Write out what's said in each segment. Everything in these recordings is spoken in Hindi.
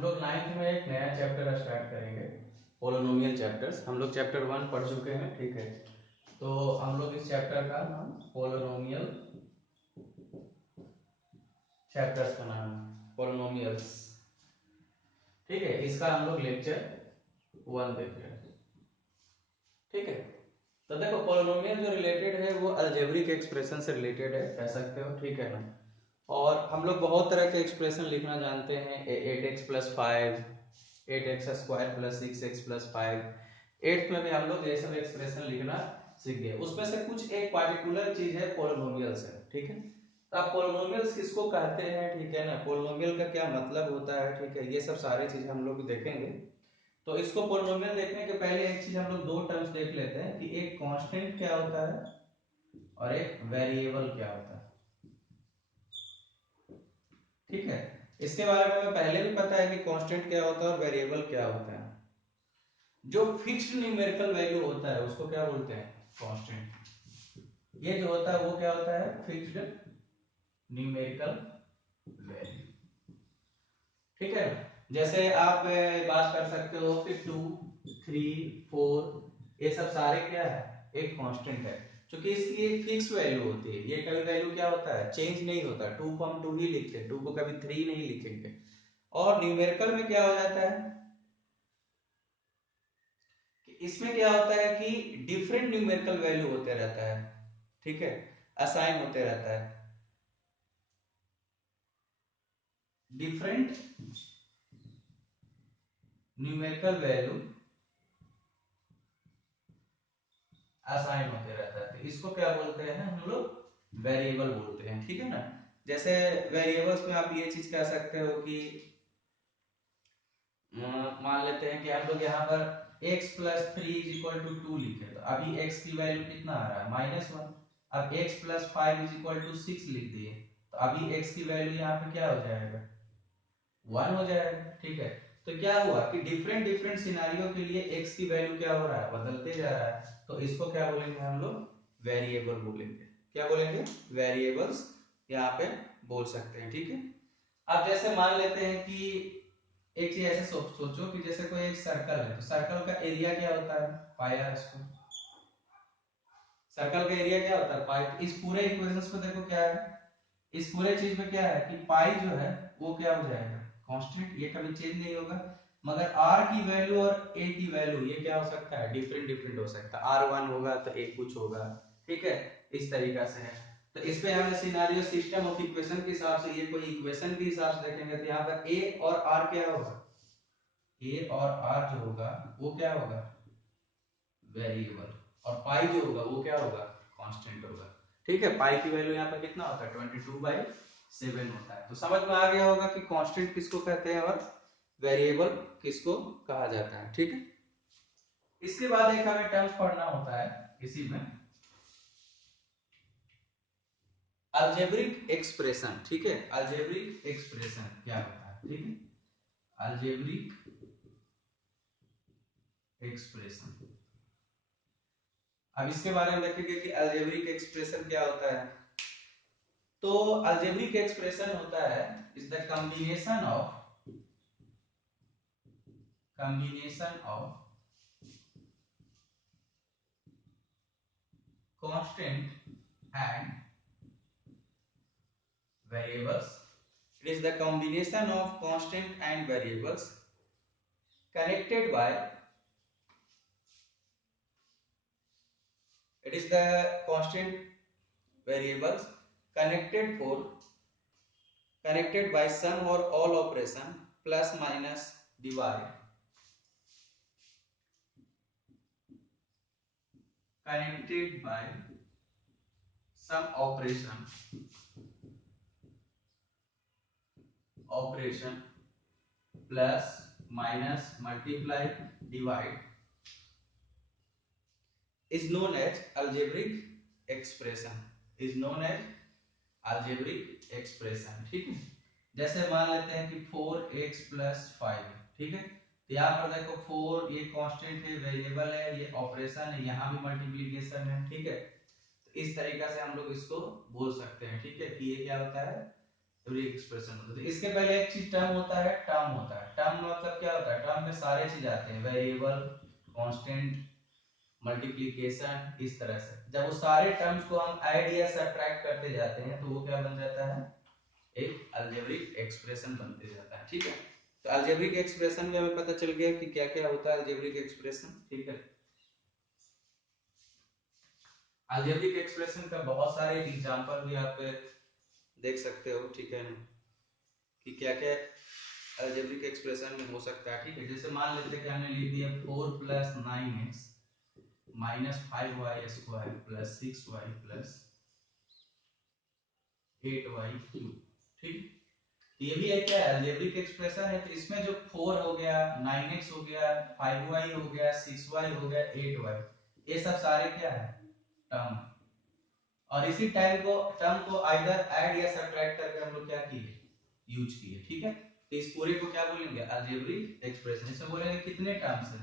हम लोग 9th में एक नया चैप्टर स्टार्ट करेंगे, पोलिनोमियल चैप्टर्स। हम लोग चैप्टर 1 पढ़ चुके हैं, ठीक है। तो हम लोग इस चैप्टर का नाम पोलिनोमियल चैप्टर्स का नाम है पोलिनोमियल्स, ठीक है। इसका हम लोग लेक्चर 1 देख रहे हैं, ठीक है। तो देखो पोलिनोमियल जो रिलेटेड है वो अलजेब्रिक एक्सप्रेशन से रिलेटेड है, कह सकते हो, ठीक है ना। और हम लोग बहुत तरह के एक्सप्रेशन लिखना जानते हैं, 8x+5, 8x² + 6x+5। 8th में भी हम लोग ये सब एक्सप्रेशन लिखना सीख गए। उसमें से कुछ एक पार्टिकुलर चीज है पोलिनोमियल्स है, ठीक है। तो आप पोलिनोमियल्स किसको कहते हैं, ठीक है ना, पोलिनोमियल का क्या मतलब होता है, ठीक है, ये सब सारी चीज हम लोग देखेंगे। तो इसको पोलिनोमियल देखने के पहले एक चीज हम लोग दो टर्म्स देख लेते हैं कि एक कांस्टेंट क्या होता है और एक वेरिएबल क्या होता है, ठीक है। इसके बारे में हमें पहले भी पता है कि कांस्टेंट क्या होता है और वेरिएबल क्या होता है। जो फिक्स्ड न्यूमेरिकल वैल्यू होता है उसको क्या बोलते हैं, कांस्टेंट। ये जो होता है वो क्या होता है, फिक्स्ड न्यूमेरिकल वैल्यू, ठीक है ना। जैसे आप बात कर सकते हो कि 2, 3, 4 ये सब सारे क्या है, एक कांस्टेंट है, क्योंकि इसकी एक फिक्स वैल्यू होती है। ये कभी वैल्यू क्या होता है, चेंज नहीं होता। 2 को हम 2 ही लिखते हैं, 2 को कभी 3 नहीं लिखेंगे। और न्यूमेरिकल में क्या हो जाता है कि इसमें क्या होता है कि डिफरेंट न्यूमेरिकल वैल्यू होते रहता है, ठीक है, असाइन होते रहता है। डिफरेंट न्यूमेरिकल वैल्यू असाइन होते रहता है, तो इसको क्या बोलते हैं हम लोग, वेरिएबल बोलते हैं, ठीक है ना। जैसे वेरिएबल्स में आप ये चीज कह सकते हो कि मान लेते हैं कि हम लोग यहाँ पर x+3 = 2 लिखे, तो अभी x की वैल्यू कितना आ रहा है, -1। अब x+5 = 6 लिख दिए, तो अभी x की वैल्यू यहाँ पे क्या हो जाएगा, 1 हो जाएगा, ठीक है। तो क्या हुआ कि डिफरेंट डिफरेंट सिनारियो के लिए x की वैल्यू क्या हो रहा है, बदलते जा रहा है। तो इसको क्या बोलेंगे हम लोग, वेरिएबल बोलेंगे। क्या बोलेंगे, वेरिएबल्स यहाँ पे बोल सकते हैं, ठीक है। अब जैसे मान लेते हैं कि एक चीज ऐसे सोचो कि जैसे कोई एक सर्कल है, तो सर्कल का एरिया क्या होता है, पाई आर स्क्वायर। सर्कल का एरिया क्या होता है, पाई। इस पूरे इक्वेशंस में देखो क्या है, इस पूरे चीज में क्या है कि पाई जो है वो क्या हो जाएगा, कांस्टेंट, ये कभी चेंज नहीं होगा। मगर आर की वैल्यू और ए की वैल्यू ये क्या हो सकता है, डिफरेंट डिफरेंट हो सकता है। आर 1 होगा तो ए कुछ होगा, ठीक है, इस तरीका से है। तो इस पे हम सिनेरियो सिस्टम ऑफ इक्वेशन के हिसाब से, ये कोई इक्वेशन के हिसाब से देखेंगे, तो यहाँ पर ए और आर क्या होगा, ए और आर जो होगा वो क्या होगा, वेरिएबल। और पाई जो होगा वो क्या होगा, कांस्टेंट होगा, ठीक है। पाई की वैल्यू यहाँ पर कितना होता है, 22/7 होता है। तो समझ में आ गया होगा कि कांस्टेंट किसको कहते हैं और वेरिएबल किसको कहा जाता है, ठीक है। इसके बाद एक हमें टर्म्स पढ़ना होता है इसी में, अलजेब्रिक एक्सप्रेशन, ठीक है। अलजेब्रिक एक्सप्रेशन क्या होता है, ठीक है, अलजेब्रिक एक्सप्रेशन। अब इसके बारे में देखेंगे कि अलजेब्रिक एक्सप्रेशन क्या होता है। तो अलजेब्रिक एक्सप्रेशन होता है is the combination of constant and variables. It is the combination of constant and variables connected by, it is the constant variables connected by some or all operation plus minus divide, connected by some operation plus minus multiply divide is known as algebraic expression, is known as algebraic expression, ठीक है। जैसे मान लेते हैं कि 4x+5, ठीक है। तो यहाँ पर देखो 4 ये कांस्टेंट है, वेरिएबल है, ये ऑपरेशन है, यहाँ भी मल्टीप्लिकेशन है, ठीक है। तो इस तरीका से हम लोग इसको बोल सकते हैं, ठीक है, कि ये क्या होता है, अलजेब्रिक एक्सप्रेशन होता है। तो इसके पहले एक चीज टर्म होता है, टर्म होता है। टर्म मतलब क्या होता है? टर्म में सारे चीज आते हैं, वेरिएबल, कांस्टेंट, मल्टीप्लिकेशन, इस तरह से। जब वो सारे टर्म्स को हम ऐड या सब्ट्रैक्ट करते जाते हैं तो वो क्या बन जाता है? एक अलजेब्रिक एक्सप्रेशन बनते जाता है। ठीक है, तो अलजेब्रिक एक्सप्रेशन में हमें पता चल गया कि क्या क्या होता है अलजेब्रिक एक्सप्रेशन। ठीक है, अलजेब्रिक एक्सप्रेशन का बहुत सारे एग्जांपल भी आप देख सकते हो। ठीक है, कि क्या क्या अलजेब्रिक एक्सप्रेशन में हो सकता है। ठीक है, जैसे मान लेते हैं कि हमने लिख दिया 4 + 9x -5y² + 6y + 8y³। ठीक, ये भी एक क्या है? अलजेब्रिक एक्सप्रेशन है। तो इसमें जो 4 हो गया, 9x हो गया, 5y हो गया, 6y हो गया, 8y, ये सब सारे क्या है? टर्म। और इसी टर्म को आइदर ऐड या सब्ट्रैक्ट करके हम लोग क्या किए? यूज किए। ठीक है, तो इस पूरे को क्या बोलेंगे? Algebraic expression. इसमें बोलेंगे कितने टर्म्स है?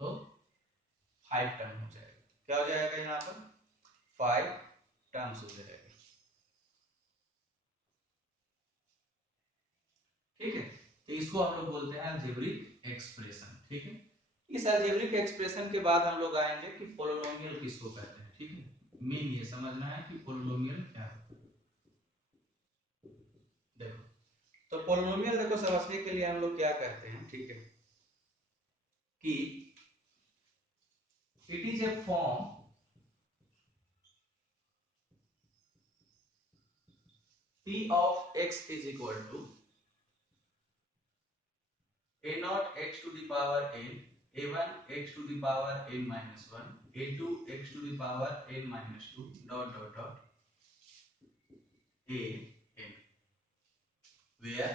तो 5 टर्म हो जाएगा। क्या हो जाएगा यहाँ पर? 5 टर्म्स हो जाएगा। ठीक है, तो इसको हम लोग बोलते हैं अलजेब्रिक एक्सप्रेशन। ठीक है, इस अलजेब्रिक एक्सप्रेशन के बाद हम लोग आएंगे कि पोलिनोमियल किसको कहते हैं। ठीक है, मेन ये समझना है कि पोलिनोमियल क्या होता है। देखो, तो पोलिनोमियल देखो समझने के लिए हम लोग क्या कहते हैं। ठीक है, कि it is a form p of x is equal to a naught x to the power n, a1 x to the power n minus 1, a2 x to the power n minus 2 dot dot dot a n, where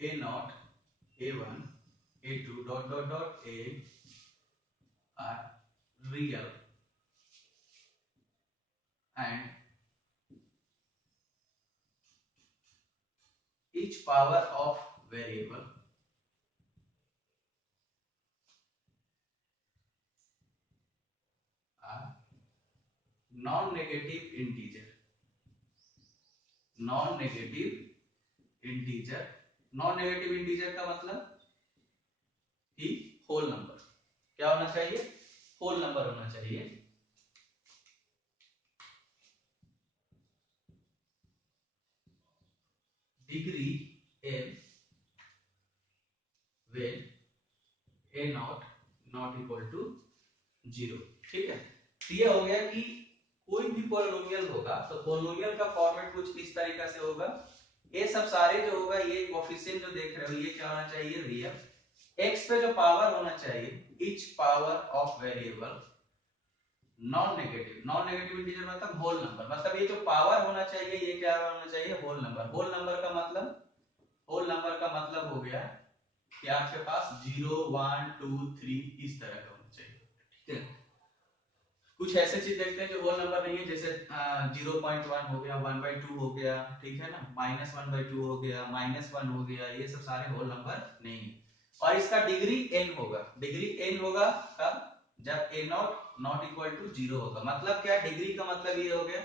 a naught, a1, a2 dot dot dot a are real and each power of variable are non-negative integer, non-negative integer। non-negative integer का मतलब कि होल नंबर। क्या होना चाहिए? होल नंबर होना चाहिए। Degree n when a naught not equal to 0। ठीक है, तो ये हो गया कि कोई भी पोलिनोमियल होगा तो पोलिनोमियल का फॉर्मेट कुछ इस तरीका से होगा। ये सब सारे जो होगा, ये कोफिशिएंट जो देख रहे हो, ये क्या होना चाहिए? रियल। एक्स पे जो पावर होना चाहिए, each power of variable non negative. Non negative integer मतलब होल नंबर। मतलब ये जो पावर होना चाहिए, ये क्या होना चाहिए? Whole number. होल नंबर का मतलब, होल नंबर का मतलब हो गया कि आपके पास 0 1 2 3 इस तरह का होना चाहिए। ठीक है, कुछ ऐसे चीज देखते हैं जो होल नंबर नहीं है, जैसे 0.1 हो गया, 1/2 हो गया, ठीक है ना, -1/2 हो गया, -1 हो गया, ये सब सारे होल नंबर नहीं है। और इसका डिग्री n होगा। डिग्री n होगा कब? जब a not not equal to 0 होगा। मतलब क्या? डिग्री का मतलब ये हो गया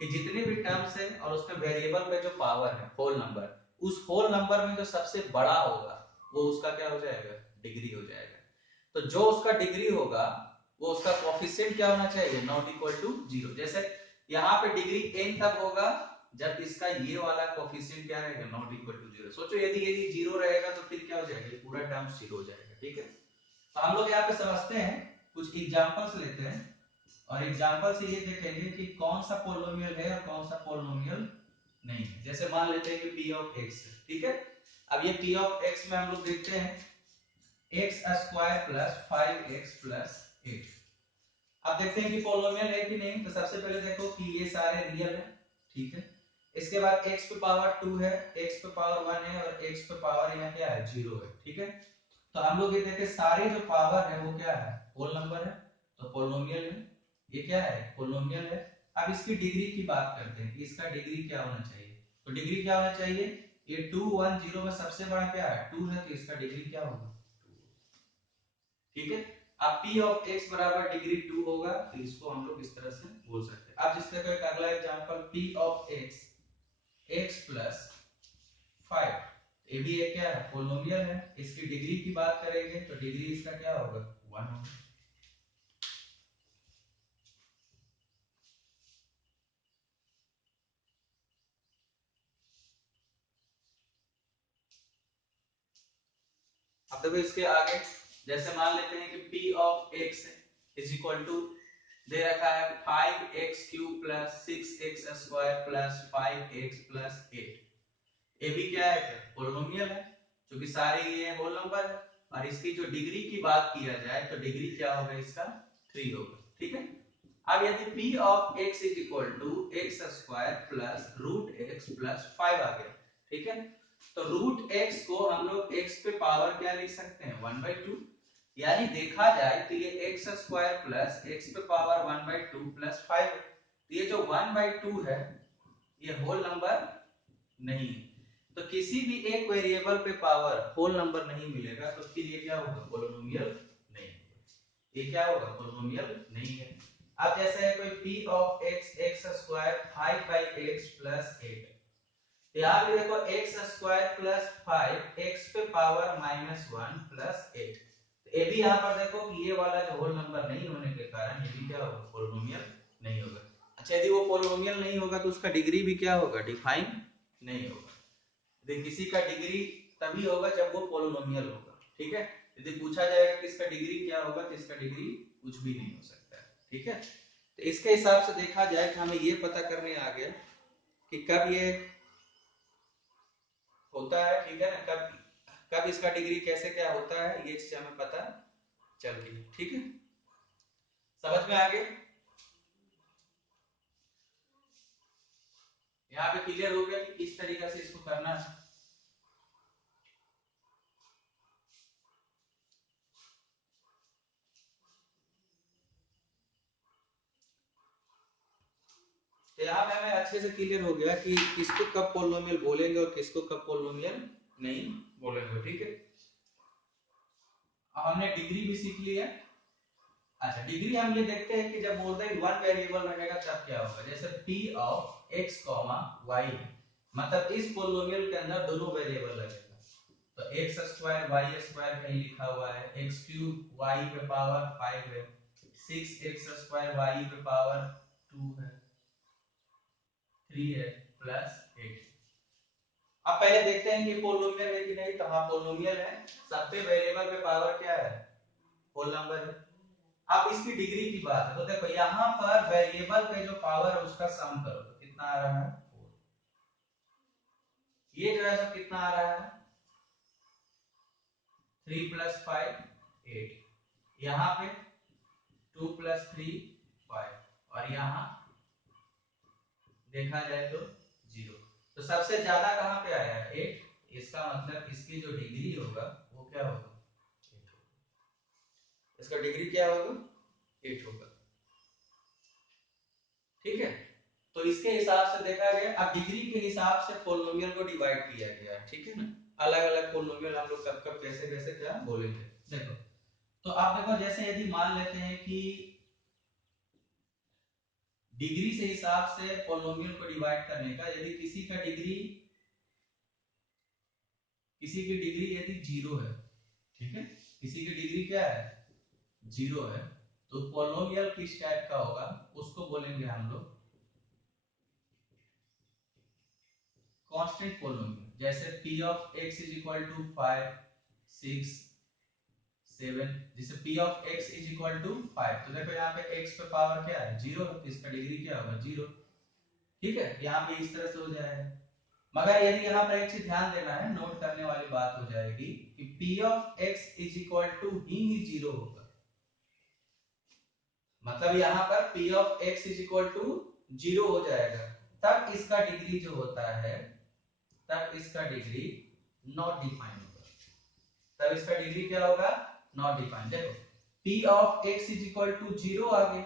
कि जितने भी टर्म्स है और उसमें वेरिएबल पे जो पावर है, होल नंबर, उस होल नंबर में जो सबसे बड़ा होगा वो उसका क्या हो जाएगा? डिग्री हो जाएगा। तो जो उसका डिग्री होगा वो उसका कोफिशिएंट क्या होना चाहिए? Not equal to 0। जैसे यहाँ पे डिग्री n तब होगा जब इसका ये वाला कोफिशिएंट क्या रहेगा? Not equal to 0। सोचो यदि ये 0 रहेगा तो फिर क्या हो जाएगा? पूरा टर्म 0 हो जाएगा। ठीक है, तो हम लोग यहाँ पे समझते हैं, कुछ एग्जांपल्स लेते हैं और एग्जांपल से ये देखेंगे कि कौन सा पोलिनोमियल है और कौन सा पोलिनोमियल नहीं है। जैसे मान लेते हैं कि p ऑफ x है। ठीक है, अब ये p ऑफ x में हम लोग देखते हैं x² + 5x + 8। अब देखते हैं कि पोलिनोमियल है कि नहीं। तो सबसे पहले देखो कि ये सारे रियल है। ठीक है, इसके बाद x पे पावर 2 है, x पे पावर 1 है और x पे पावर यहाँ क्या है? 0 है। ठीक है, तो हम लोग ये देखे सारे जो पावर है वो क्या है? होल नंबर है, तो पोलिनोमियल है। ये क्या है? पोलिनोमियल है। अब इसकी डिग्री की बात करते हैं कि इसका डिग्री क्या होना चाहिए। तो डिग्री क्या होना चाहिए? ये 2 1 0 में सबसे बड़ा क्या है? 2 है, तो इसका डिग्री क्या होगा? ठीक है, अब p ऑफ x बराबर डिग्री 2 होगा, तो इसको हम लोग इस तरह से बोल सकते हैं। अब जिस तरह का एक अगला example p of x x plus 5, ये भी एक क्या है, पोलिनोमियल है। इसकी डिग्री की बात करेंगे तो डिग्री इसका क्या होगा, 1 होगा। अब देखो इसके आगे, जैसे मान लेते हैं कि p of x is equal to दे रखा है 5x cube plus 6x square plus 5x plus 8। ये भी क्या है, पोलिनोमियल है, क्योंकि सारे ये होल नंबर है। और इसकी जो डिग्री की बात किया जाए तो डिग्री क्या होगा इसका, 3 होगा। ठीक है, अब यदि p of x is equal to x square plus root x plus 5 आ गया, ठीक है, तो रूट x को हम लोग x पे पावर क्या लिख सकते हैं, 1/2। यानी देखा जाए तो ये एक्स स्क्वायर प्लस एक्स पे पावर 1/2 प्लस 5 है। तो ये जो 1/2 है ये होल नंबर नहीं है। तो किसी भी एक वेरिएबल पे पावर होल नंबर नहीं मिलेगा तो फिर ये क्या होगा, पोलिनोमियल नहीं होगा। ये क्या होगा, पोलिनोमियल नहीं है। अब जैसे है कोई p of x x square 5/x plus 8, यहाँ पे देखो एक्स स्क्वायर प्लस 5 एक्स पे पावर -1 प्लस 8, तो ये भी यहाँ पर देखो कि ये वाला जो होल नंबर नहीं होने के कारण ये भी क्या होगा, पोलिनोमियल नहीं होगा। अच्छा, यदि वो पोलिनोमियल नहीं होगा तो उसका डिग्री भी क्या होगा, डिफाइन नहीं होगा। यदि किसी का डिग्री तभी होगा जब वो पोलिनोमियल होगा। ठीक है, यदि पूछा जाएगा कि इसका डिग्री क्या होगा तो इसका डिग्री कुछ भी नहीं हो सकता है। ठीक है, तो इसके हिसाब से देखा जाए तो हमें ये पता करने आ गया कि कब ये होता है, ठीक है ना, कब कब इसका डिग्री कैसे क्या होता है, ये चीज हमें पता चल गई। ठीक है, समझ में आ गया, यहाँ पे क्लियर हो गया कि किस तरीके से इसको करना है। तो यहाँ पे हमें अच्छे से क्लियर हो गया कि किसको कब पोलिनोमियल बोलेंगे और किसको कब पोलिनोमियल नहीं बोलेंगे। ठीक है, अब हमने डिग्री भी सीख लिया। अच्छा, डिग्री हम ये देखते हैं कि जब मोर देन वन वेरिएबल रहेगा तब क्या होगा। जैसे p ऑफ x y, मतलब इस पोलिनोमियल के अंदर दोनों वेरिएबल लगेगा, तो x स्क्वायर y स्क्वायर कहीं लिखा हुआ है, x क्यूब y पे पावर 5 है, 6x स्क्वायर y पे पावर 2 है, 3 है प्लस 8। अब पहले देखते हैं कि पोलिनोमियल है कि नहीं, तो हाँ पोलिनोमियल है, सब पे वेरिएबल पे पावर क्या है, होल नंबर है। अब इसकी डिग्री की बात है तो देखो यहाँ पर वेरिएबल पे जो पावर है उसका सम करो तो कितना आ रहा है, 4। ये जो है सो कितना आ रहा है, 3 प्लस 5 8, यहाँ पे 2 प्लस 3 5, और यहाँ देखा जाए तो 0। तो सबसे ज्यादा कहाँ पे आया है, 8। इसका मतलब इसकी जो डिग्री होगा वो क्या होगा, 8 होगा। इसका डिग्री क्या होगा, 8 होगा। ठीक है, तो इसके हिसाब से देखा गया, अब डिग्री के हिसाब से पोलिनोमियल को डिवाइड किया गया है। ठीक है ना, अलग अलग पोलिनोमियल हम लोग कब कब कैसे कैसे क्या बोलेंगे। देखो, तो आप देखो जैसे यदि मान लेते हैं कि डिग्री से हिसाब से पोलिनोमियल को डिवाइड करने का, यदि किसी की डिग्री यदि 0 है, ठीक है, किसी की डिग्री क्या है, 0 है, तो पोलिनोमियल किस टाइप का होगा उसको बोलेंगे हम लोग कांस्टेंट पोलिनोमियल। जैसे p of x is equal to 5 6 7, जैसे p of x is equal to 5, तो देखो यहाँ पे x पे पावर क्या है, 0, तो इसका डिग्री क्या होगा, 0। ठीक है, यहाँ पे इस तरह से हो जाएगा। मगर यदि यहाँ पर एक चीज ध्यान देना है, नोट करने वाली बात हो जाएगी कि p of x is equal to ही 0 होगा। मतलब यहाँ पर p of x is equal to 0 हो जाएगा, तब इसका डिग्री जो होता है, तब इसका डिग्री नॉट डिफाइन होगा। तब इसका डिग्री क्या होगा, नॉट डिफाइंड। देखो p of x is equal to 0 आ गए,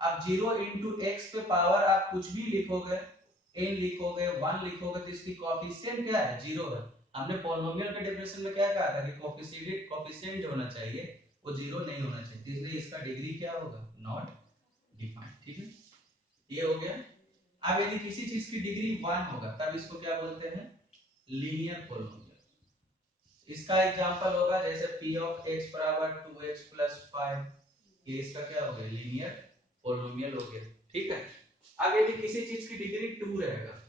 अब 0 इंटू एक्स पे पावर आप कुछ भी लिखोगे, n लिखोगे 1 लिखोगे, तो इसकी कोएफिशिएंट क्या है, 0 है। हमने पॉलिनोमियल के डेफिनेशन में क्या कहा था कि कोएफिशिएंट जो होना चाहिए वो जीरो नहीं होना चाहिए, तो इसलिए इसका डिग्री क्या होगा, नॉट डिफाइंड। ठीक है, ये हो गया। अब यदि किसी चीज की डिग्री 1 होगा तब इसको क्या बोलते हैं, लीनियर पोलिनोमियल। इसका एग्जांपल होगा जैसे p ऑफ x बराबर 2x प्लस 5, ये इसका क्या हो गया, लीनियर पोलिनोमियल हो गया। ठीक है, अब यदि किसी चीज की डिग्री 2 रहेगा,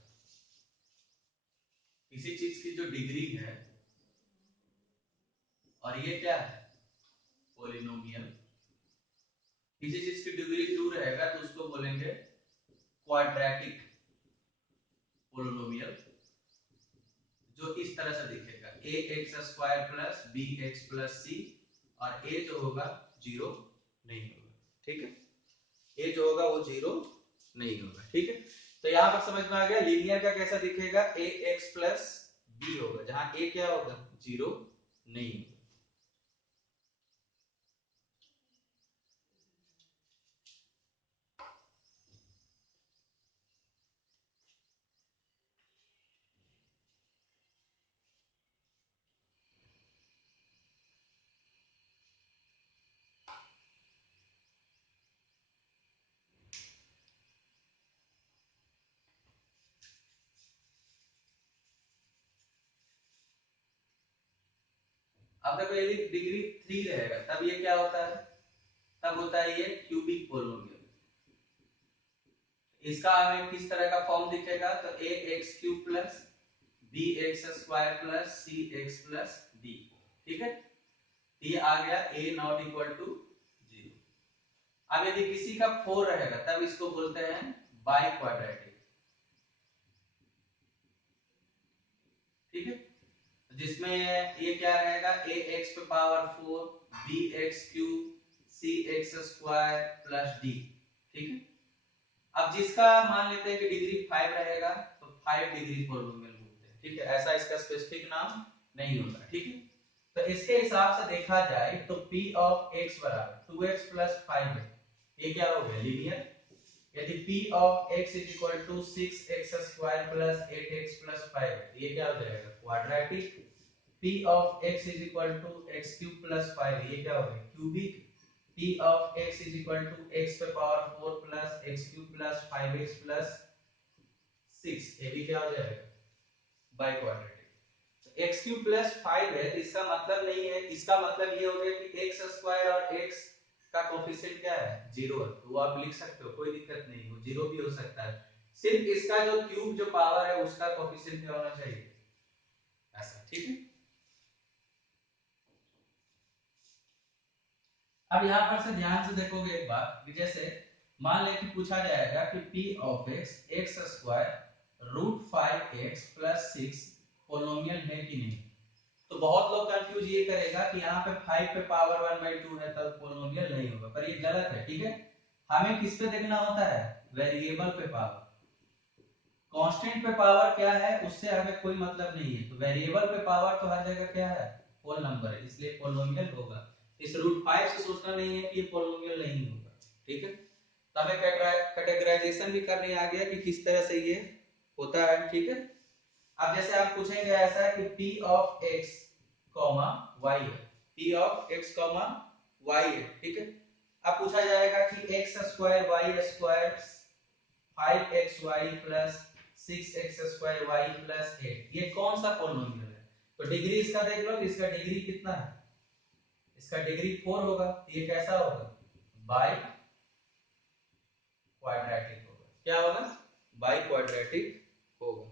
किसी चीज की जो डिग्री है और ये क्या है, पोलिनोमियल, किसी चीज की डिग्री 2 रहेगा तो उसको बोलेंगे क्वाड्रेटिक पोलिनोमियल, जो इस तरह से दिखेगा A X square plus B X plus C, और ए जो होगा जीरो नहीं होगा। ठीक है, ए जो होगा वो जीरो नहीं होगा। ठीक है, तो यहां पर समझ में आ गया लीनियर का कैसा दिखेगा, ए एक्स प्लस बी होगा, जहां ए क्या होगा, जीरो नहीं होगा। अब देखो यदि डिग्री 3 रहेगा तब ये क्या होता है, तब होता है ये क्यूबिक पोलिनोमियल। इसका हमें किस तरह का फॉर्म दिखेगा, तो A X cube plus B X square plus C X plus D. ठीक है, ये आ गया A not equal to zero. अब यदि किसी का 4 रहेगा तब इसको बोलते हैं बाई क्वाड्रेटिक। ठीक है, जिसमें ये क्या रहेगा, ए एक्स पे power 4 B x cube C x square plus D. ठीक है, अब जिसका मान लेते हैं कि डिग्री 5 रहेगा तो 5 डिग्री पॉलिनोमियल बोलते हैं। ठीक है, ऐसा इसका स्पेसिफिक नाम नहीं होता। ठीक है, तो इसके हिसाब से देखा जाए तो p ऑफ x बराबर 2x प्लस 5 है, ये क्या हो गया, लीनियर। यदि p of x is equal to 6x square plus 8x plus 5 है, ये क्या हो जाएगा, quadratic. p of x is equal to x cube plus 5, ये क्या हो गया, cubic. p of x is equal to x पे power 4 plus x cube plus 5x plus 6, ये भी क्या हो जाएगा, biquadratic. x cube plus 5 है तो इसका मतलब नहीं है, इसका मतलब ये हो गया कि x स्क्वायर और x का कोफिशिएंट क्या है, जीरो है, तो वो आप लिख सकते हो, कोई दिक्कत नहीं, वो जीरो भी हो सकता है। सिर्फ इसका जो क्यूब जो पावर है उसका कोफिशिएंट क्या होना चाहिए, ऐसा। ठीक है, अब यहाँ पर से ध्यान से देखोगे एक बात कि जैसे मान ले कि पूछा जाएगा कि p of x x square root 5x plus 6 polynomial है कि नहीं। तो बहुत लोग कंफ्यूज ये करेगा कि यहाँ पे 5 पे पावर 1/2 है तब पोलिनोमियल नहीं होगा, पर ये गलत है। ठीक है, हमें किस पे देखना होता है, वेरिएबल पे पावर। कांस्टेंट पे पावर क्या है उससे हमें कोई मतलब नहीं है, तो वेरिएबल पे पावर तो हर जगह क्या है, होल नंबर है, इसलिए पोलिनोमियल होगा। इस रूट 5 से सोचना नहीं है कि ये पोलिनोमियल नहीं होगा। ठीक है, तो हमें कैटेगराइजेशन भी करने आ गया कि किस तरह से ये होता है। ठीक है, अब जैसे आप पूछेंगे ऐसा कि p of x comma y है, p of x comma y है। ठीक है, अब पूछा जाएगा कि x square y square 5xy plus 6x square y plus 8 ये कौन सा पॉलिनोमियल है, तो डिग्री इसका देख लो, तो इसका डिग्री कितना है, इसका डिग्री 4 होगा, तो ये कैसा होगा, बाई क्वाड्रेटिक होगा। क्या होगा, बाई क्वाड्रेटिक होगा।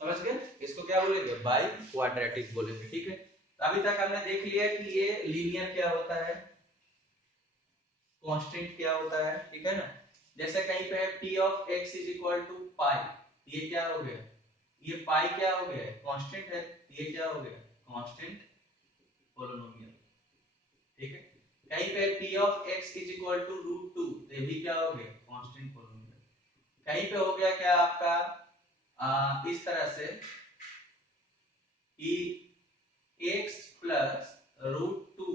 समझ गए, इसको क्या बोलेंगे, बाई क्वाड्रेटिक बोलेंगे। ठीक है, तो अभी तक हमने देख लिया कि ये लीनियर क्या होता है, कांस्टेंट क्या होता है। ठीक है ना, जैसे कहीं पे p of x is equal to pi, ये क्या हो गया, ये पाई क्या हो गया, कांस्टेंट है, ये क्या हो गया, कांस्टेंट पोलिनोमियल। ठीक है, कहीं पे p of x is equal to root 2, ये भी क्या हो गया, कांस्टेंट पोलिनोमियल। कहीं पे हो गया क्या आपका इस तरह से कि x plus root 2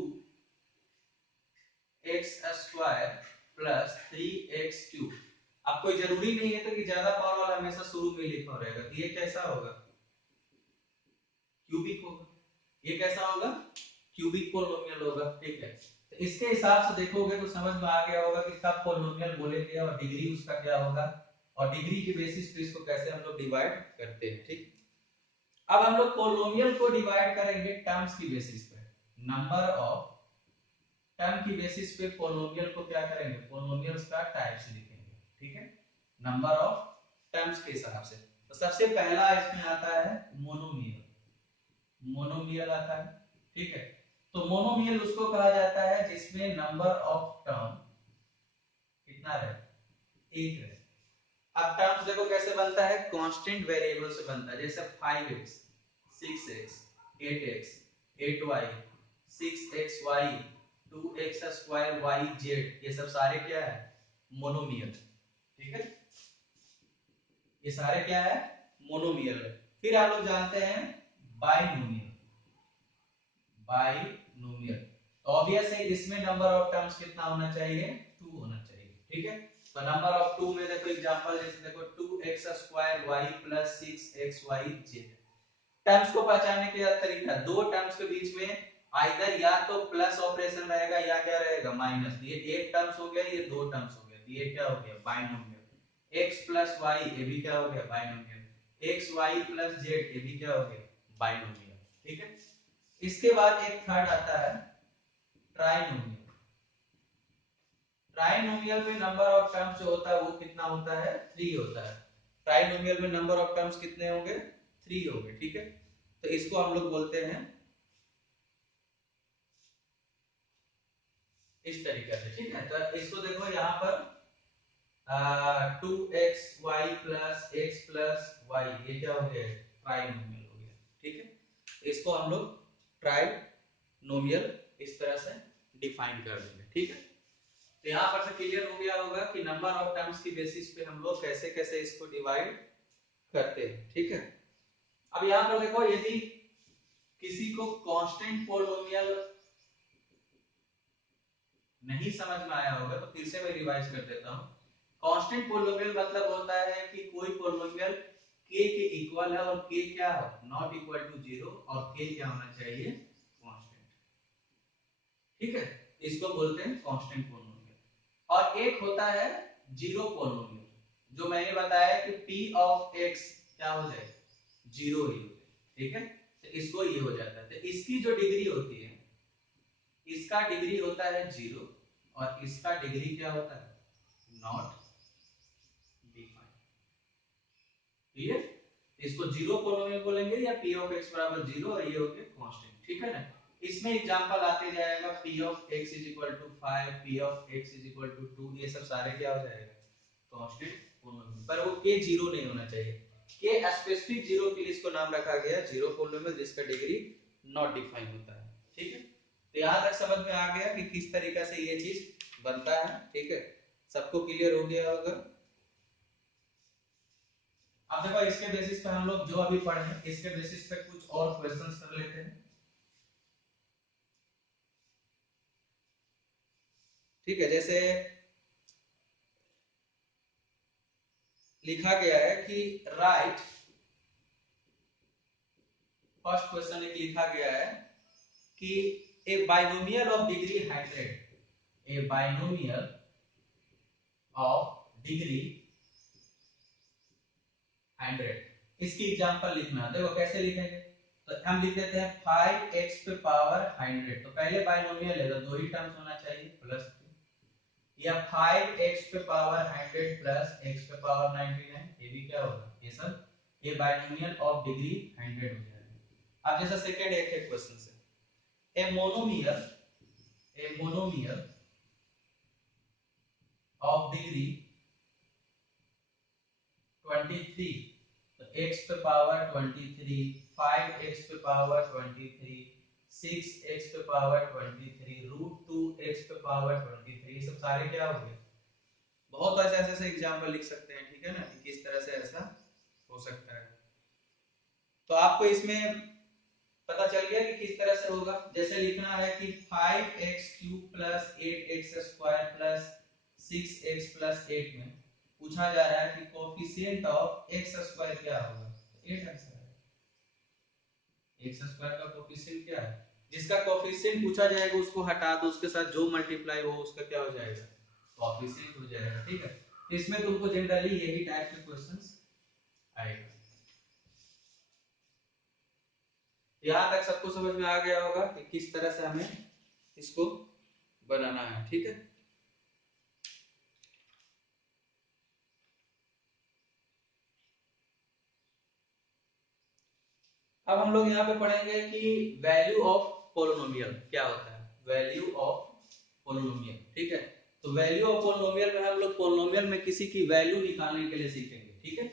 x square plus 3x cube. अब कोई जरूरी नहीं है तो कि ज्यादा पावर वाला हमेशा शुरू में लिखा रहेगा, तो ये कैसा होगा, क्यूबिक होगा। ये कैसा होगा, क्यूबिक पोलोमियल होगा, ठीक है। तो इसके हिसाब से देखोगे तो समझ में आ गया होगा कि कब पोलोमियल बोलेंगे और डिग्री उसका क्या होगा, और डिग्री की बेसिस पे इसको कैसे हम लोग डिवाइड करते हैं, ठीक। अब हम लोग पोलोमियल को डिवाइड करेंगे टर्म्स की बेसिस पे, नंबर ऑफ टर्म की बेसिस पे पोलोमियल को क्या करेंगे, पोलोमियल्स का टाइप्स लिखेंगे, ठीक है, नंबर ऑफ टर्म्स के हिसाब से। तो सबसे पहला इसमें आता है मोनोमियल, मोनोमियल आता है, ठीक है। तो मोनोमियल उसको कहा जाता है जिसमें नंबर ऑफ टर्म कितना रहे, एक रहे। अब टर्म्स देखो कैसे बनता है, कांस्टेंट वेरिएबल से बनता है, जैसे 5x 6x 8x 8y 6xy 2x square yz, ये सब सारे क्या है, मोनोमियल, ठीक है, ये सारे क्या है, मोनोमियल है। फिर आप लोग जानते हैं बाइनोमियल, बाइनोमियल तो ऑब्वियस है इसमें नंबर ऑफ टर्म्स कितना होना चाहिए, 2 होना चाहिए, ठीक है। तो नंबर ऑफ 2 में देखो एग्जांपल, जैसे देखो 2x square y plus 6xyz। Terms को पहचानने का तरीका, दो टर्म्स के बीच में आइदर या तो प्लस ऑपरेशन रहेगा या क्या रहेगा, माइनस। ये एक टर्म्स हो गया, ये दो टर्म्स हो गया, तो ये क्या हो गया, बाइनोमियल। x प्लस y ये भी क्या हो गया, binomial. x y plus z ये भी क्या हो गया, बाइनोमियल, ठीक है। इसके बाद एक थर्ड आता है ट्राइनोमियल। ट्राइनोमियल में नंबर ऑफ टर्म्स जो होता है वो कितना होता है, 3 होता है। ट्राइनोमियल में नंबर ऑफ टर्म्स कितने होंगे, 3 होंगे, ठीक है। तो इसको हम लोग बोलते हैं इस तरीके से, ठीक है। तो इसको देखो यहाँ पर 2xy plus x plus y, ये क्या हो गया, ट्राइनोमियल हो गया, ठीक है। इसको हम लोग ट्राइनोमियल इस तरह से डिफाइन कर देंगे, ठीक है। तो यहाँ पर से क्लियर हो गया होगा कि नंबर ऑफ टर्म्स की बेसिस पे हम लोग कैसे कैसे इसको डिवाइड करते हैं, ठीक है। अब यहाँ पर देखो, यदि किसी को कांस्टेंट पोलोमियल नहीं समझ में आया होगा तो फिर से मैं रिवाइज कर देता हूँ। कांस्टेंट पोलोमियल मतलब होता है कि कोई पोलोमियल k के इक्वल है और k क्या हो, नॉट इक्वल टू 0, और k क्या होना चाहिए, कांस्टेंट, ठीक है। इसको बोलते हैं कांस्टेंट पोलोमियल। और एक होता है जीरो पोलोमियल, जो मैंने बताया कि p ऑफ x क्या हो जाए, जीरो ही हो जाए, ठीक है। तो इसको ये हो जाता है, तो इसकी जो डिग्री होती है, इसका डिग्री होता है 0 और इसका डिग्री क्या होता है, नॉट डिफाइंड, क्लियर। इसको जीरो पोलोमियल बोलेंगे या p ऑफ x बराबर 0 और ये हो गया कांस्टेंट, ठीक है ना। इसमें एग्जांपल आते जाएगा, p of x is equal to 5, p of x is equal to 2, ये सब सारे क्या हो जाएगा, कांस्टेंट पोलोमियल। पर वो k जीरो नहीं होना चाहिए, k स्पेसिफिक जीरो के लिए इसको नाम रखा गया जीरो पोलोमियल, जिसका डिग्री नॉट डिफाइन होता है, ठीक है। तो यहां तक समझ में आ गया कि किस तरीके से ये चीज बनता है, ठीक है। सबको क्लियर हो गया होगा। अब देखो इसके बेसिस पे हम लोग जो अभी पढ़े हैं, इसके बेसिस पे कुछ और क्वेश्चंस कर लेते हैं, ठीक है। जैसे लिखा गया है कि राइट, फर्स्ट क्वेश्चन एक लिखा गया है कि a binomial of degree 100, a binomial of degree 100, इसकी एग्जांपल लिखना। देखो कैसे लिखेंगे, तो हम लिख देते हैं 5x पे पावर 100, तो पहले बाइनोमियल है तो दो ही टर्म्स होना चाहिए, प्लस, या 5x पे पावर 100 प्लस x पे पावर 99, ये भी क्या होगा, ये सब ये बाइनोमियल ऑफ डिग्री 100 हो जाएगा। अब जैसा सेकंड एक है क्वेश्चन से, ए मोनोमियल ऑफ डिग्री 23, तो x पे पावर 23, 5x पे पावर 23, 6x पे पावर 23, रूट 2x पे पावर 23, ये सब सारे क्या हो गए, बहुत ऐसे ऐसे एग्जांपल लिख सकते हैं, ठीक है ना, कि किस तरह से ऐसा हो सकता है। तो आपको इसमें पता चल गया कि किस तरह से होगा। जैसे लिखना है कि 5x cube plus 8x square plus 6x plus 8 में पूछा जा रहा है कि कोफिशिएंट ऑफ x स्क्वायर क्या होगा, तो 8 आंसर है। x स्क्वायर का कोफिशिएंट क्या है, जिसका कोफिशिएंट पूछा जाएगा उसको हटा दो, उसके साथ जो मल्टीप्लाई हो उसका क्या हो जाएगा, कोफिशिएंट हो जाएगा। ठीक है, तो इसमें तुमको जनरली यही टाइप के क्वेश्चंस आएगा। यहाँ तक सबको समझ में आ गया होगा कि किस तरह से हमें इसको बनाना है। ठीक है, अब हम लोग यहाँ पे पढ़ेंगे कि वैल्यू ऑफ पोलिनोमियल क्या होता है, वैल्यू ऑफ पोलिनोमियल। ठीक है, तो वैल्यू ऑफ पोलिनोमियल में हम लोग पोलिनोमियल में किसी की वैल्यू निकालने के लिए सीखेंगे। ठीक है,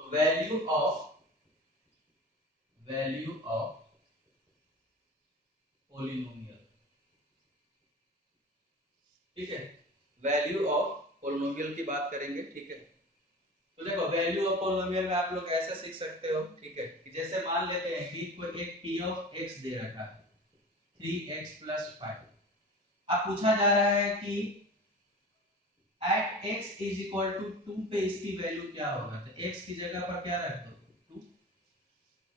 तो वैल्यू ऑफ पोलिनोमियल। ठीक है, वैल्यू ऑफ पोलिनोमियल की बात करेंगे। ठीक है, तो देखो वैल्यू ऑफ पोलिनोमियल में आप लोग ऐसा सीख सकते हो। ठीक है, कि जैसे मान लेते हैं कि कोई एक p ऑफ x दे रखा है 3x प्लस 5। अब पूछा जा रहा है कि at x is equal to 2 पे इसकी वैल्यू क्या होगा, तो x की जगह पर क्या रख दो 2,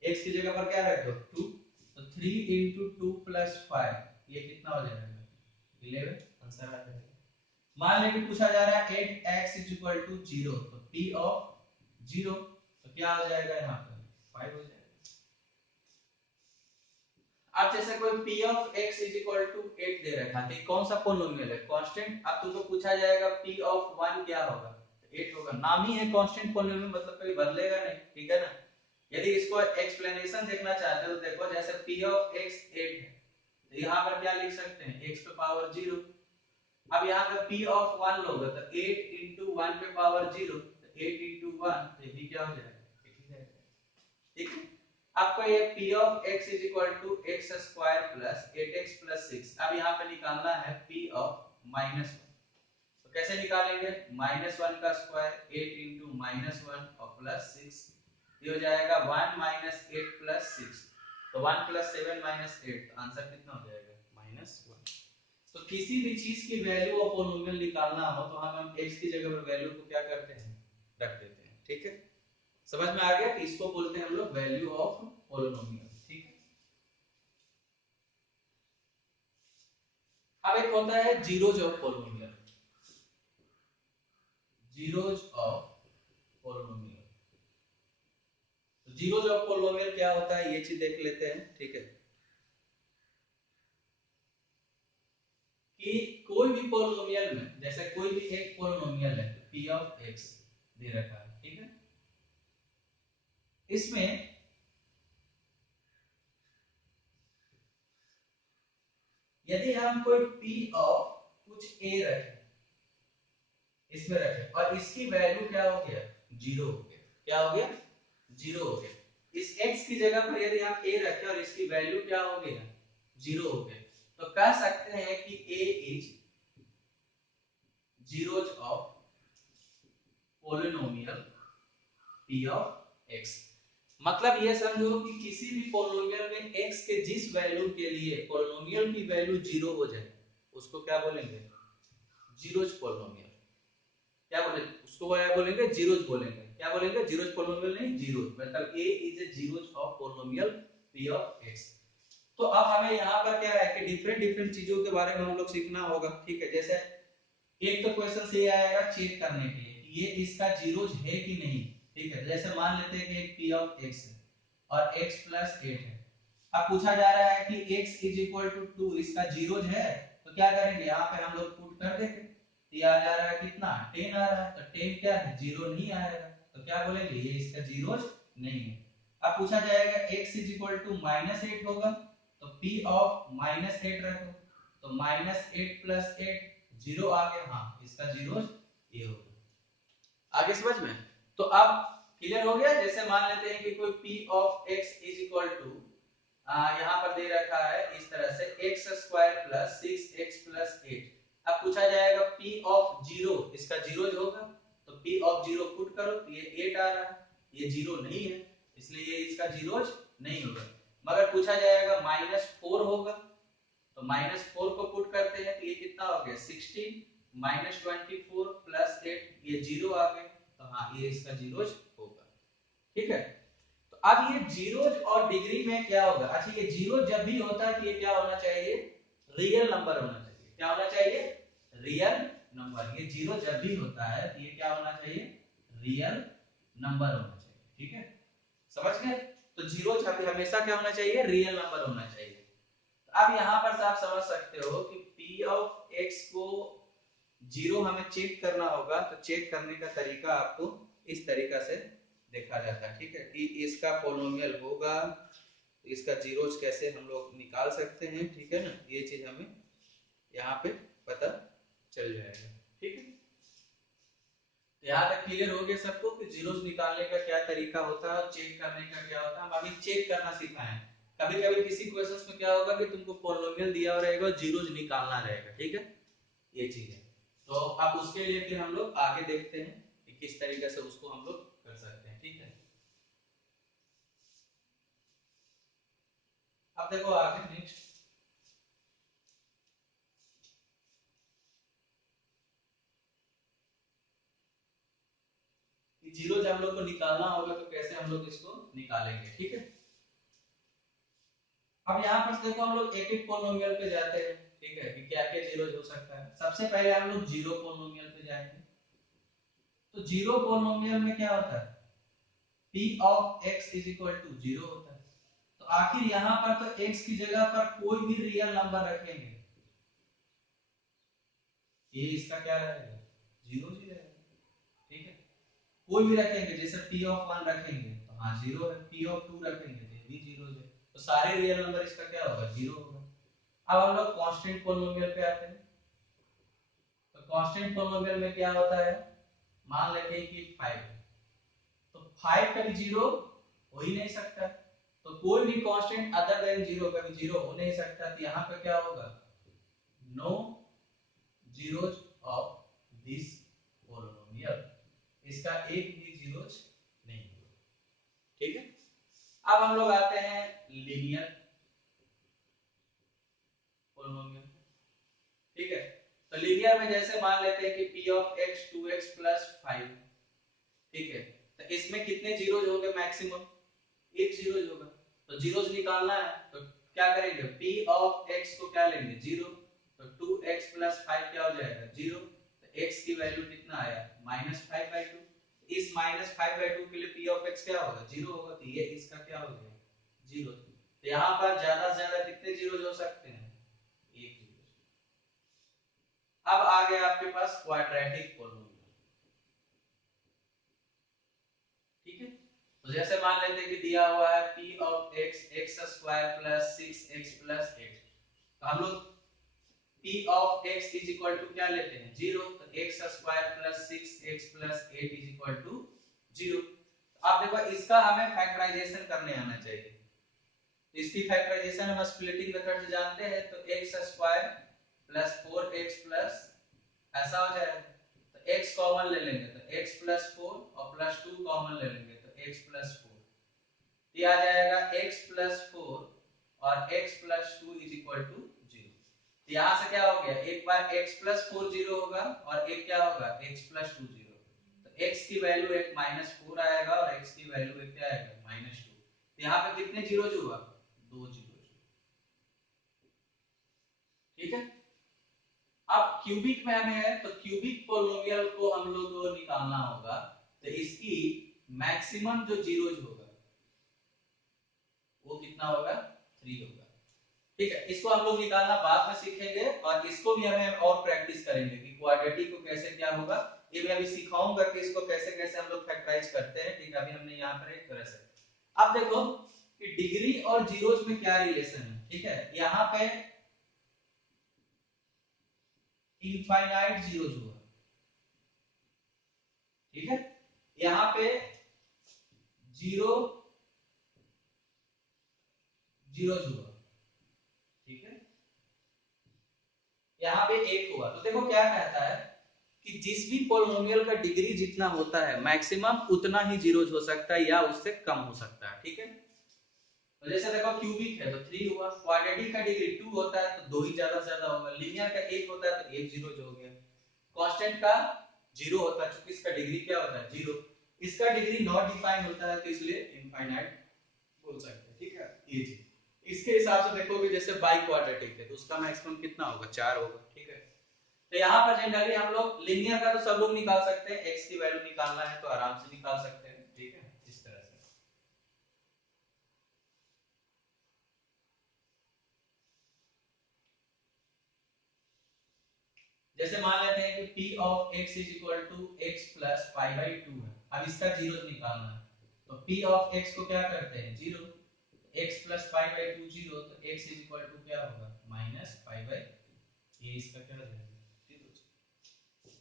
x की जगह पर क्या रख दो 2, तो 3 इंटू 2 प्लस 5 ये कितना हो जाएगा 11, आंसर आ जाएगा। मान लें कि पूछा जा रहा है 8x इज इक्वल टू 0, तो p ऑफ 0 तो क्या हो जाएगा यहाँ पर 5 हो जाएगा। अब जैसे कोई p of x is equal to 8 दे रखा है, तो कौन सा पोलिनोमियल है, कांस्टेंट। अब तुमको पूछा जाएगा p ऑफ 1 क्या होगा, तो 8 होगा। नाम ही है कांस्टेंट पोलिनोमियल, मतलब कभी बदलेगा नहीं। ठीक है ना, यदि इसको एक्सप्लेनेशन देखना चाहते हो, देखो जैसे p ऑफ x 8 है, तो यहाँ पर क्या लिख सकते हैं x पे पावर 0। अब यहाँ पे p ऑफ 1 लोगे तो 8 इंटू 1 पे पावर 0, तो 8 इंटू 1 तो ये भी क्या हो जाएगा 8 ही जाएगा। ठीक है, आपका ये p of x is equal to x square plus 8x plus 6। अब यहाँ पे निकालना है p ऑफ माइनस 1, तो कैसे निकालेंगे, माइनस 1 का स्क्वायर 8 इंटू माइनस 1 और प्लस 6, ये हो जाएगा 1 माइनस 8 प्लस 6, तो 1 प्लस 7 माइनस 8, तो आंसर कितना हो जाएगा माइनस 1। तो किसी भी चीज की वैल्यू ऑफ पोलिनोमियल निकालना हो तो हम x की जगह पर वैल्यू को क्या करते हैं रख देते हैं। ठीक है, समझ में आ गया कि इसको बोलते हैं हम लोग वैल्यू ऑफ पोलिनोमियल। ठीक है, अब एक होता है zeros of polynomial, zeros of polynomial. तो जीरोज ऑफ पोलिनोमियल क्या होता है ये चीज देख लेते हैं। ठीक है, कि कोई भी पोलिनोमियल में, जैसे कोई भी एक पोलिनोमियल है p ऑफ x दे रखा है। ठीक है, इसमें यदि हम कोई p ऑफ कुछ a रखें, इसमें रखे और इसकी वैल्यू क्या हो गया 0 हो गया, क्या हो गया 0 हो गया। इस x की जगह पर यदि हम a रखें और इसकी वैल्यू क्या हो गया 0 हो गया, तो कह सकते हैं कि a is zeros of polynomial p of x। मतलब ये समझो कि किसी भी पोलिनोमियल में x के जिस वैल्यू के लिए पोलिनोमियल की वैल्यू 0 हो जाए उसको क्या बोलेंगे जीरोज पोलिनोमियल। क्या बोलेंगे उसको, क्या बोलेंगे जीरोज बोलेंगे। क्या बोलेंगे जीरोज पोलिनोमियल नहीं जीरोज, मतलब a is a zeros of polynomial p of x। तो अब हमें यहाँ पर क्या है कि डिफरेंट डिफरेंट चीजों के बारे में हम लोग सीखना होगा। ठीक है, जैसे एक तो क्वेश्चन ये आएगा चेक करने के लिए कि ये इसका जीरोज है कि नहीं। ठीक है, जैसे मान लेते हैं कि एक p ऑफ x है और x प्लस 8 है। अब पूछा जा रहा है कि x इज इक्वल टू 2 इसका जीरोज है, तो क्या करेंगे यहाँ पे हम लोग पुट कर देंगे, तो ये आ जा रहा है कितना 10 आ रहा है, तो 10 क्या है जीरो नहीं आएगा, तो क्या बोलेंगे ये इसका जीरोज नहीं है। अब पूछा जाएगा x is equal to minus 8 होगा, तो p ऑफ माइनस 8 रखो, तो माइनस 8 प्लस 8 जीरो आ गया, हाँ इसका जीरोज ये होगा। आगे समझ में, तो अब क्लियर हो गया। जैसे मान लेते हैं कि कोई p of x is equal to यहाँ पर दे रखा है इस तरह से x square plus 6x plus 8। अब पूछा जाएगा p ऑफ 0 इसका जीरो होगा, तो p ऑफ 0 पुट करो, तो ये 8 आ रहा है, ये जीरो नहीं है इसलिए ये इसका जीरोज नहीं होगा। मगर पूछा जाएगा -4 होगा, तो -4 को पुट करते हैं तो ये कितना हो गया 16 -24 प्लस 8, ये जीरो आ गया, तो हाँ ये इसका जीरोज होगा। ठीक है, तो अब ये जीरोज और डिग्री में क्या होगा, अच्छा ये जीरो जब भी होता है तो ये क्या होना चाहिए, रियल नंबर होना चाहिए। क्या होना चाहिए, रियल नंबर। ये जीरो जब भी होता है तो ये क्या होना चाहिए, रियल नंबर होना चाहिए। ठीक है, समझ गए। तो जीरो हमेशा क्या होना चाहिए, रियल नंबर होना चाहिए। अब यहाँ पर आप समझ सकते हो कि p ऑफ x को जीरो हमें चेक करना होगा, तो चेक करने का तरीका आपको इस तरीका से देखा जाता है। ठीक है, कि इसका पोलोमियल होगा तो इसका जीरोज कैसे हम लोग निकाल सकते हैं। ठीक है ना, ये चीज हमें यहाँ पे पता चल जाएगा। ठीक है, यहाँ तक क्लियर हो गया सबको कि जीरोस निकालने का क्या तरीका होता है और चेक करने का क्या होता है। हम अभी चेक करना सिखाएं। कभी कभी किसी क्वेश्चंस में क्या होगा कि तुमको पॉलिनोमियल दिया रहेगा और जीरोस निकालना रहेगा। ठीक है, ये चीज है। तो अब उसके लिए फिर हम लोग आगे देखते हैं कि किस तरीके से उसको हम लोग कर सकते हैं। ठीक है, अब देखो आगे नेक्स्ट, जीरो जब हम लोग को निकालना होगा तो कैसे हम लोग इसको निकालेंगे। ठीक है, अब यहाँ पर देखो हम लोग एक एक पोलिनोमियल पे जाते हैं। ठीक है, कि क्या क्या जीरो हो सकता है। सबसे पहले हम लोग जीरो पोलिनोमियल पे जाएंगे। तो जीरो पोलिनोमियल में क्या होता है, p of x is equal to zero होता है। तो आखिर यहाँ पर तो x की जगह पर कोई भी रियल नंबर रखेंगे, ये इसका क्या रहेगा, जीरो ही रहेगा। ठीक है, कोई भी रखेंगे, जैसे p ऑफ वन रखेंगे तो हाँ जीरो है, p ऑफ टू रखेंगे तो ये भी जीरो है। तो सारे रियल नंबर इसका क्या होगा, जीरो होगा। अब हम लोग कांस्टेंट पोलिनोमियल पे आते हैं। तो कांस्टेंट पोलिनोमियल में क्या होता है, मान लेते हैं कि 5, तो 5 कभी जीरो हो ही नहीं सकता। तो कोई भी कांस्टेंट अदर देन जीरो कभी जीरो हो नहीं सकता। तो यहाँ पे क्या होगा, no zeros of this polynomial, इसका एक भी जीरोज नहीं होगा। ठीक है, अब हम लोग आते हैं लीनियर पोलिनोमियल। ठीक है, तो लीनियर में जैसे मान लेते हैं कि p of x 2x plus 5। ठीक है, तो इसमें कितने जीरोज होंगे, मैक्सिमम एक जीरोज होगा। तो जीरोज निकालना है तो क्या करेंगे, p ऑफ x को क्या लेंगे, जीरो। तो 2x प्लस 5 क्या हो जाएगा, जीरो। तो x की वैल्यू कितना आया, -5/2। इस -5/2 के लिए p ऑफ x क्या होगा, जीरो होगा। तो ये इसका क्या हो गया, जीरो। तो यहाँ पर ज्यादा से ज्यादा कितने जीरोज हो सकते हैं, एक जीरो। अब आ गया आपके पास क्वाड्रेटिक पोलिनोमियल। ठीक है, तो जैसे मान लेते हैं कि दिया हुआ है p of x x square plus 6x plus 8। तो हम लोग p of x is equal to क्या लेते हैं, जीरो। तो x square plus 6x plus 8 is equal to zero. आप देखो इसका हमें फैक्टराइजेशन करने आना चाहिए। तो इसकी फैक्टराइजेशन हम स्प्लिटिंग मेथड से जानते हैं। तो x square plus 4x plus ऐसा हो जाएगा। तो x कॉमन ले लेंगे तो x प्लस 4 और प्लस 2 कॉमन ले लेंगे तो x प्लस 4। ये आ जाएगा x प्लस 4 और x plus 2 is equal to zero. यहाँ से क्या हो गया, एक बार x प्लस 4 जीरो होगा और एक क्या होगा, x प्लस 2 जीरो। तो x की वैल्यू एक -4 आएगा और x की वैल्यू एक क्या आएगा, -2। तो यहाँ पे कितने जीरो हुआ, दो जीरो। ठीक है, अब क्यूबिक में हमें है तो क्यूबिक पोलिनोमियल को हम लोग को निकालना होगा। तो इसकी मैक्सिमम जो जीरोज होगा वो कितना होगा, 3 होगा। ठीक है, इसको हम लोग निकालना बाद में सीखेंगे और इसको भी हमें और प्रैक्टिस करेंगे कि क्वाड्रेटिक को कैसे क्या होगा। ये मैं अभी सिखाऊंगा कि इसको कैसे कैसे हम लोग फैक्टराइज करते हैं। ठीक है, अभी हमने यहाँ पर एक तरह से, अब देखो कि डिग्री और जीरोज में क्या रिलेशन है। ठीक है, यहाँ पे इनफाइनाइट जीरोज हुआ। ठीक है, यहाँ पे जीरो जीरोज हुआ। ठीक है, यहाँ पे एक हुआ। तो देखो क्या कहता है कि जिस भी पोलिनोमियल का डिग्री जितना होता है मैक्सिमम उतना ही जीरोज हो सकता है या उससे कम हो सकता है। ठीक है, तो जैसे देखो क्यूबिक है तो 3 हुआ, क्वाड्रेटिक का डिग्री 2 होता है तो 2 ही ज्यादा से ज्यादा होगा, लीनियर का 1 होता है तो 1 जीरोज हो गया, कांस्टेंट का 0 होता है क्योंकि इसका डिग्री क्या होता है, 0। इसका डिग्री नॉट डिफाइन होता है तो इसलिए इनफाइनाइट बोल सकते हैं, ठीक है। ये चीज इसके हिसाब से देखोगे, जैसे बाई क्वाड्रेटिक है तो उसका मैक्सिमम कितना होगा, 4 होगा, ठीक है। तो यहाँ पर जनरली हम लोग लीनियर का तो सब लोग निकाल सकते हैं, x की वैल्यू निकालना है तो आराम से निकाल सकते हैं, ठीक है, इस तरह से। जैसे मान लेते हैं कि p of x is equal to x plus pi by 2 है, अब इसका जीरो निकालना है, तो p ऑफ x को क्या करते हैं, zero, x plus pi by 2 zero, तो x इज इक्वल टू क्या होगा, माइनस पाई बाई, ये इसका क्या हो जाएगा,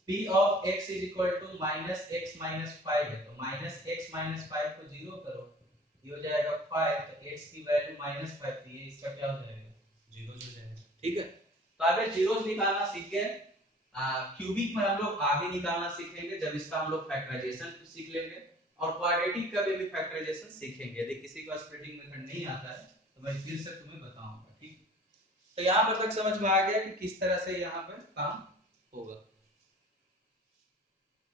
p of x is equal to minus x minus five है, तो माइनस एक्स माइनस फाइव को जीरो करो, ये हो जाएगा 5, तो x की वैल्यू माइनस फाइव, तो ये इसका क्या हो जाएगा, जीरो हो जाएगा, ठीक है। तो अगर जीरोस निकालना सीख गए, क्यूबिक में हम लोग आगे निकालना सीखेंगे जब इसका हम लोग फैक्टराइजेशन सीख लेंगे, और क्वाड्रेटिक का भी फैक्टराइजेशन सीखेंगे। यदि किसी को स्प्लिटिंग मेथड नहीं आता है तो मैं फिर से तुम्हें बताऊंगा, ठीक। तो यहाँ पर तक समझ में आ गया कि किस तरह से यहाँ पर काम होगा।